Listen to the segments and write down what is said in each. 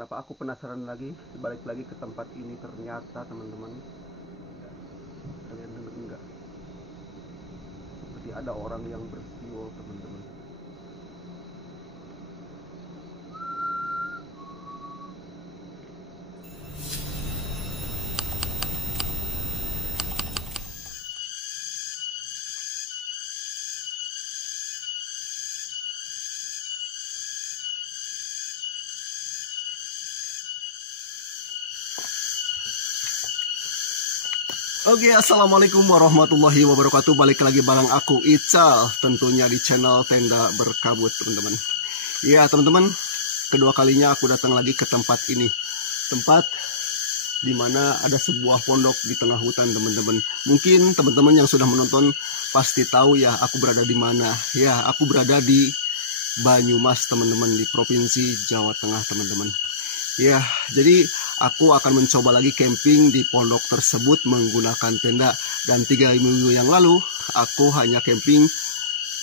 kenapa aku penasaran lagi balik lagi ke tempat ini. Ternyata teman-teman, kalian dengar enggak, seperti ada orang yang bersiul teman-teman. Oke, assalamualaikum warahmatullahi wabarakatuh. Balik lagi bareng aku Ical, tentunya di channel Tenda Berkabut teman-teman. Ya teman-teman, kedua kalinya aku datang lagi ke tempat ini. Tempat dimana ada sebuah pondok di tengah hutan teman-teman. Mungkin teman-teman yang sudah menonton pasti tahu ya aku berada di mana. Ya, aku berada di Banyumas teman-teman, di Provinsi Jawa Tengah teman-teman. Ya, jadi aku akan mencoba lagi camping di pondok tersebut menggunakan tenda. Dan 3 minggu yang lalu aku hanya camping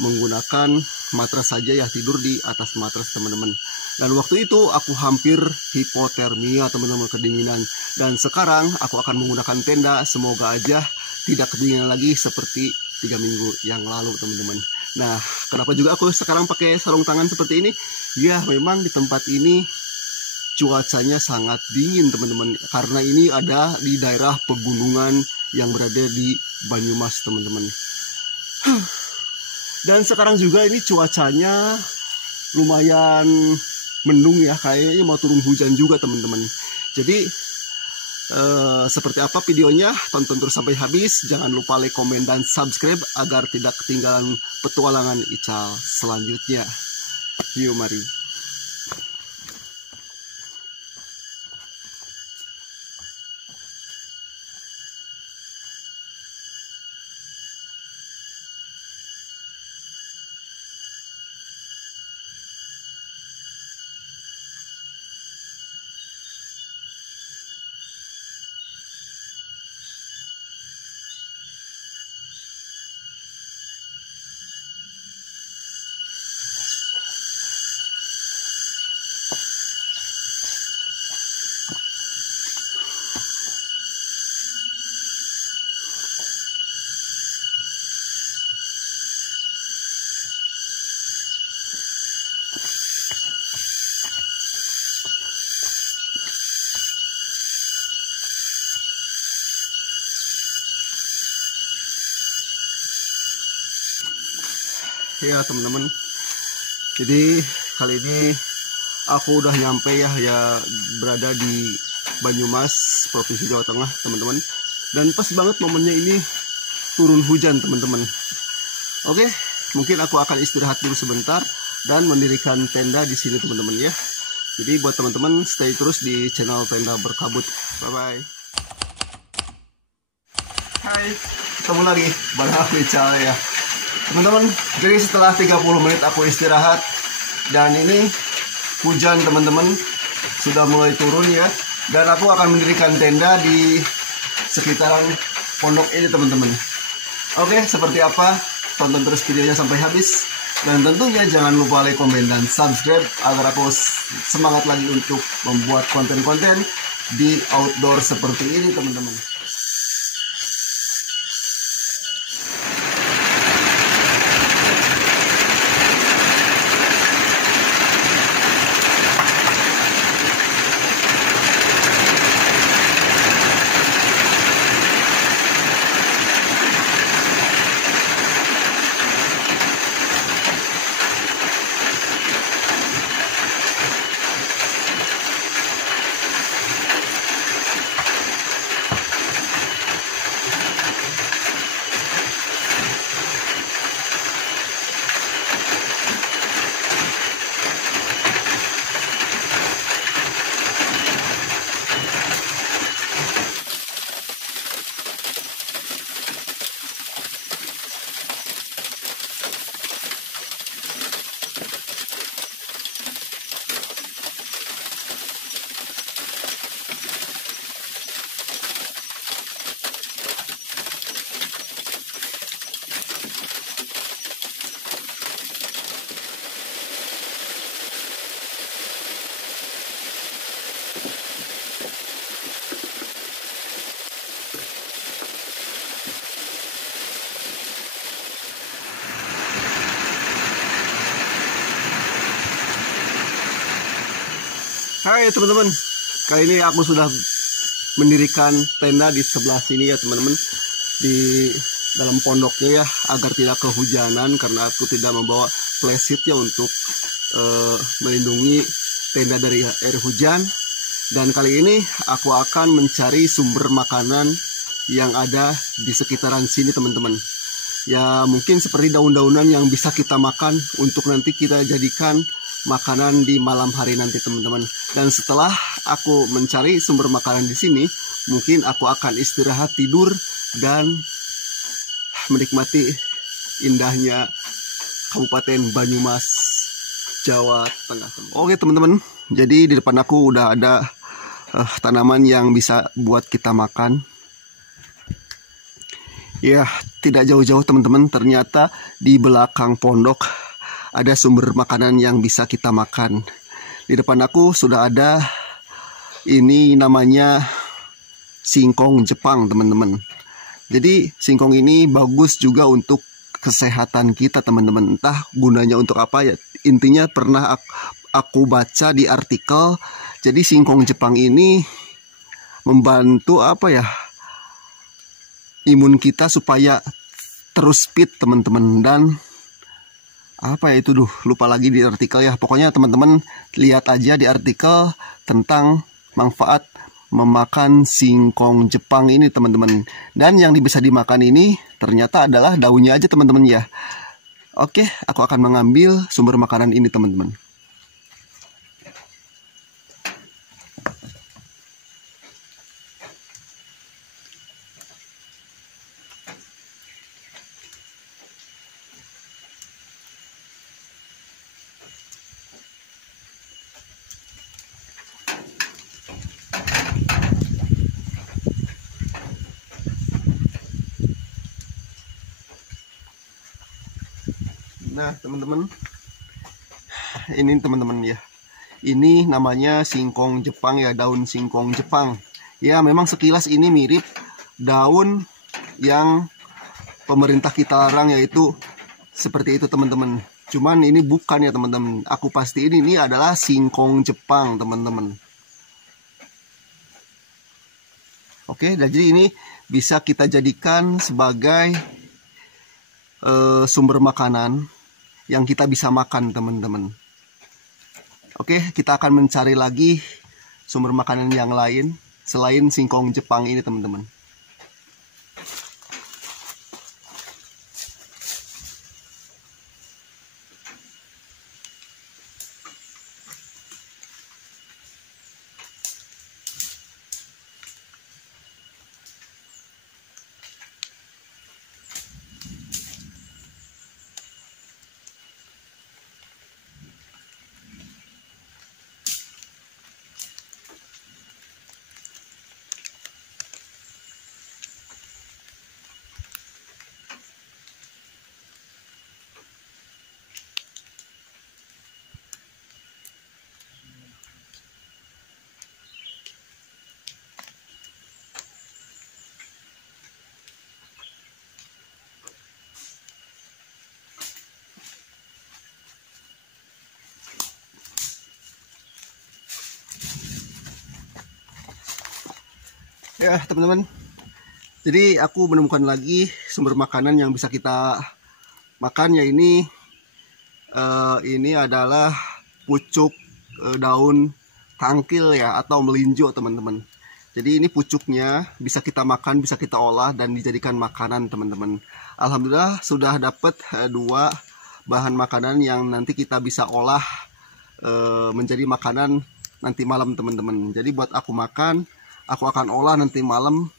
menggunakan matras saja ya, tidur di atas matras teman-teman. Dan waktu itu aku hampir hipotermia teman-teman, kedinginan. Dan sekarang aku akan menggunakan tenda, semoga aja tidak kedinginan lagi seperti 3 minggu yang lalu teman-teman. Nah, kenapa juga aku sekarang pakai sarung tangan seperti ini? Ya, memang di tempat ini cuacanya sangat dingin teman-teman, karena ini ada di daerah pegunungan yang berada di Banyumas teman-teman. Dan sekarang juga ini cuacanya lumayan mendung ya, kayaknya mau turun hujan juga teman-teman. Jadi seperti apa videonya, tonton terus sampai habis. Jangan lupa like, komen, dan subscribe agar tidak ketinggalan petualangan Ical selanjutnya. Yuk mari. Ya teman-teman, jadi kali ini aku udah nyampe ya berada di Banyumas, Provinsi Jawa Tengah teman-teman. Dan pas banget momennya ini turun hujan teman-teman. Oke, mungkin aku akan istirahat dulu sebentar dan mendirikan tenda di sini teman-teman ya. Jadi buat teman-teman stay terus di channel Tenda Berkabut. Bye bye. Hai, ketemu lagi bareng aku Ical ya teman-teman. Jadi setelah 30 menit aku istirahat, dan ini hujan teman-teman sudah mulai turun ya. Dan aku akan mendirikan tenda di sekitaran pondok ini teman-teman. Oke, seperti apa? Tonton terus videonya sampai habis. Dan tentunya jangan lupa like, komen, dan subscribe agar aku semangat lagi untuk membuat konten-konten di outdoor seperti ini teman-teman. Hai teman-teman, kali ini aku sudah mendirikan tenda di sebelah sini ya teman-teman, di dalam pondoknya ya, agar tidak kehujanan karena aku tidak membawa playseat ya untuk melindungi tenda dari air hujan. Dan kali ini aku akan mencari sumber makanan yang ada di sekitaran sini teman-teman. Ya mungkin seperti daun-daunan yang bisa kita makan untuk nanti kita jadikan makanan di malam hari nanti teman-teman. Dan setelah aku mencari sumber makanan di sini, mungkin aku akan istirahat tidur dan menikmati indahnya Kabupaten Banyumas, Jawa Tengah. Oke teman-teman, jadi di depan aku udah ada tanaman yang bisa buat kita makan. Ya, tidak jauh-jauh teman-teman, ternyata di belakang pondok ada sumber makanan yang bisa kita makan. Di depan aku sudah ada, ini namanya singkong Jepang teman-teman. Jadi singkong ini bagus juga untuk kesehatan kita teman-teman. Entah gunanya untuk apa ya, intinya pernah aku baca di artikel. Jadi singkong Jepang ini membantu apa ya, imun kita supaya terus fit teman-teman. Dan apa ya itu, lupa lagi di artikel ya. Pokoknya teman-teman lihat aja di artikel tentang manfaat memakan singkong Jepang ini teman-teman. Dan yang bisa dimakan ini ternyata adalah daunnya aja teman-teman ya. Oke, aku akan mengambil sumber makanan ini teman-teman. Nah teman-teman, ini teman-teman ya, ini namanya singkong Jepang ya, daun singkong Jepang. Ya memang sekilas ini mirip daun yang pemerintah kita larang, yaitu seperti itu teman-teman. Cuman ini bukan ya teman-teman, aku pastiin ini adalah singkong Jepang teman-teman. Oke, dan jadi ini bisa kita jadikan sebagai sumber makanan yang kita bisa makan teman-teman. Oke, kita akan mencari lagi sumber makanan yang lain selain singkong Jepang ini teman-teman. Ya teman-teman, jadi aku menemukan lagi sumber makanan yang bisa kita makan, ya ini adalah pucuk daun tangkil ya, atau melinjo teman-teman. Jadi ini pucuknya bisa kita makan, bisa kita olah dan dijadikan makanan teman-teman. Alhamdulillah sudah dapat 2 bahan makanan yang nanti kita bisa olah menjadi makanan nanti malam teman-teman. Jadi buat aku makan, aku akan olah nanti malam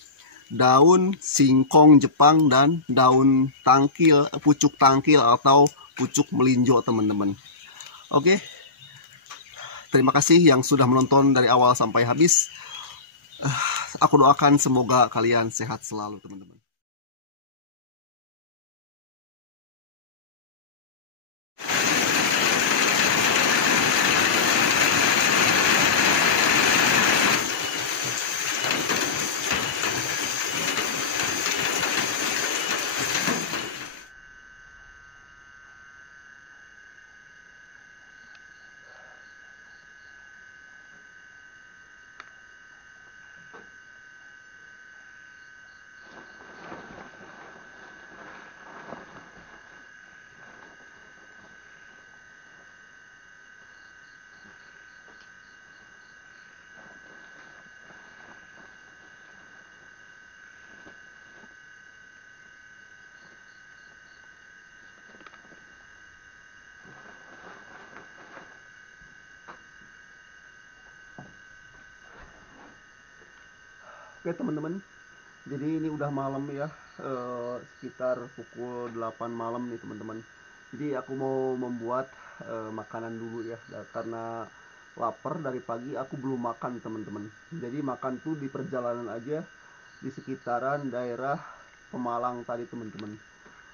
daun singkong Jepang dan daun tangkil, pucuk tangkil atau pucuk melinjo teman-teman. Oke, terima kasih yang sudah menonton dari awal sampai habis. Aku doakan semoga kalian sehat selalu teman-teman. Oke teman-teman, jadi ini udah malam ya, sekitar pukul 8 malam nih teman-teman. Jadi aku mau membuat makanan dulu ya, karena lapar dari pagi aku belum makan teman-teman. Jadi makan tuh di perjalanan aja, di sekitaran daerah Pemalang tadi teman-teman.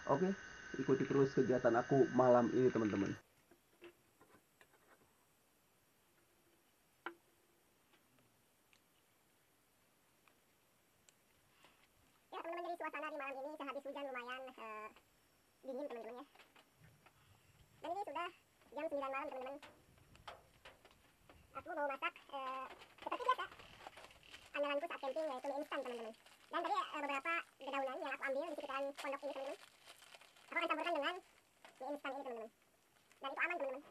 Oke, ikuti terus kegiatan aku malam ini teman-teman. Ya teman-teman, jadi suasana di malam ini sehabis hujan lumayan dingin teman-teman ya. Dan ini sudah jam 9 malam teman-teman. Aku mau masak seperti biasa andalanku saat camping, yaitu mie instan teman-teman. Dan tadi beberapa dedaunan yang aku ambil di sekitaran pondok ini teman-teman, aku akan campurkan dengan mie instan ini teman-teman. Dan itu aman teman-teman.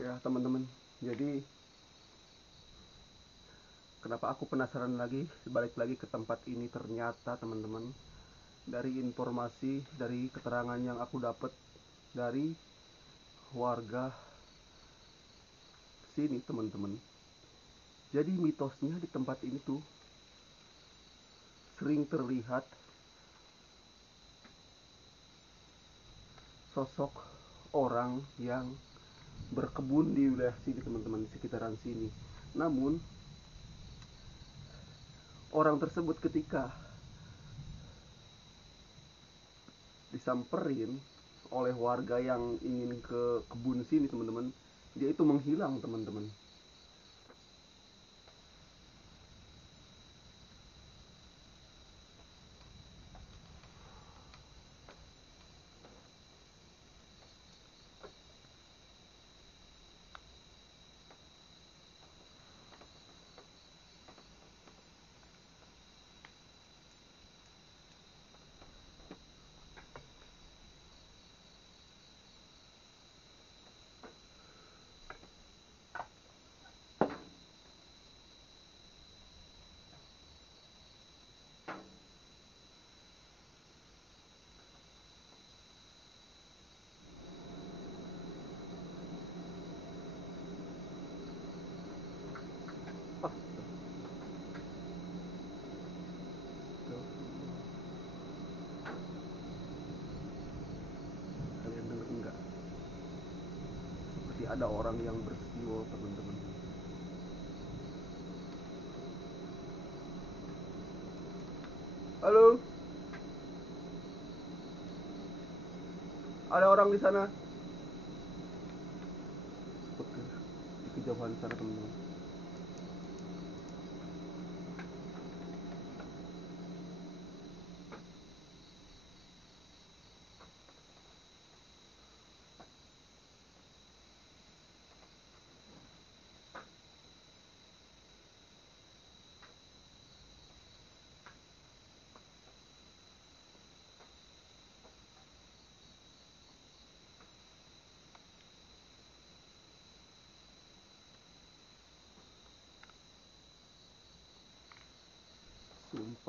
Ya teman-teman, jadi kenapa aku penasaran lagi, balik lagi ke tempat ini, ternyata teman-teman, dari informasi, dari keterangan yang aku dapat dari warga sini teman-teman, jadi mitosnya di tempat ini tuh sering terlihat sosok orang yang berkebun di wilayah sini teman-teman, di sekitaran sini. Namun orang tersebut ketika disamperin oleh warga yang ingin ke kebun sini teman-teman, dia itu menghilang teman-teman. Ah, kalian dengar enggak? Seperti ada orang yang bersiul teman-teman. Halo, ada orang di sana? Oke, di kejauhan sana teman-teman.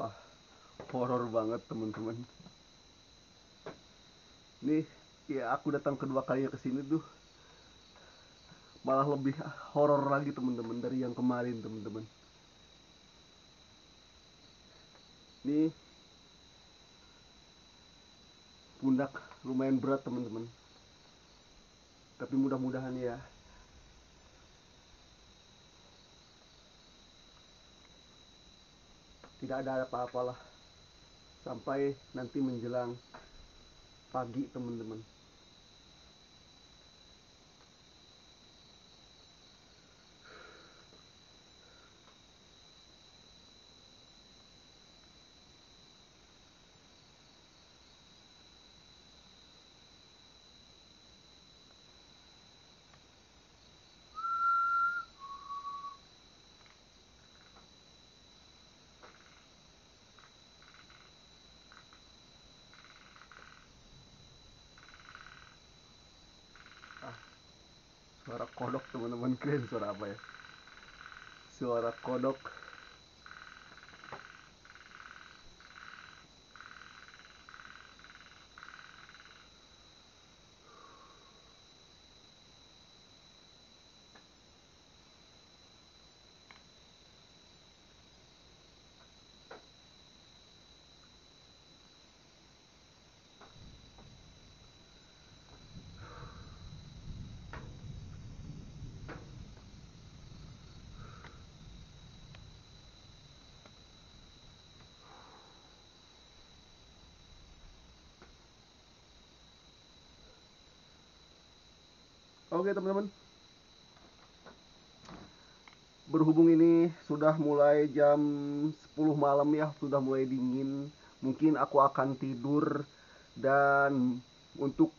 sumpah horor banget teman-teman. Nih ya aku datang kedua kalinya ke sini tuh malah lebih horor lagi teman-teman dari yang kemarin teman-teman. Nih pundak lumayan berat teman-teman, tapi mudah-mudahan ya tidak ada apa-apalah sampai nanti menjelang pagi teman-teman. Suara kodok teman-teman, keren suara apa ya? Suara kodok. Oke teman-teman, berhubung ini sudah mulai jam 10 malam ya, sudah mulai dingin, mungkin aku akan tidur. Dan untuk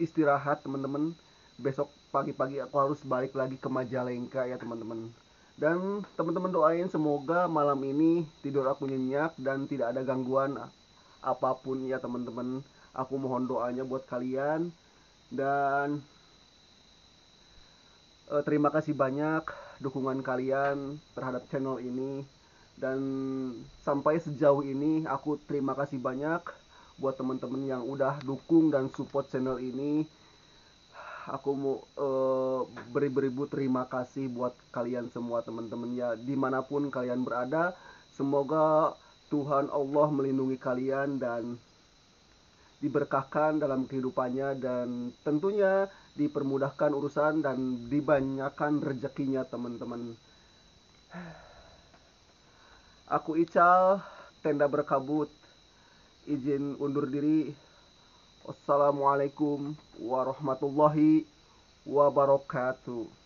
istirahat teman-teman, besok pagi-pagi aku harus balik lagi ke Majalengka ya teman-teman. Dan teman-teman doain semoga malam ini tidur aku nyenyak dan tidak ada gangguan apapun ya teman-teman. Aku mohon doanya buat kalian. Dan terima kasih banyak dukungan kalian terhadap channel ini. Dan sampai sejauh ini aku terima kasih banyak buat teman-teman yang udah dukung dan support channel ini. Aku mau beribu-ribu terima kasih buat kalian semua teman-teman ya, dimanapun kalian berada. Semoga Tuhan Allah melindungi kalian dan diberkahkan dalam kehidupannya, dan tentunya dipermudahkan urusan dan dibanyakan rezekinya teman-teman. Aku Ical, Tenda Berkabut, izin undur diri. Wassalamualaikum warahmatullahi wabarakatuh.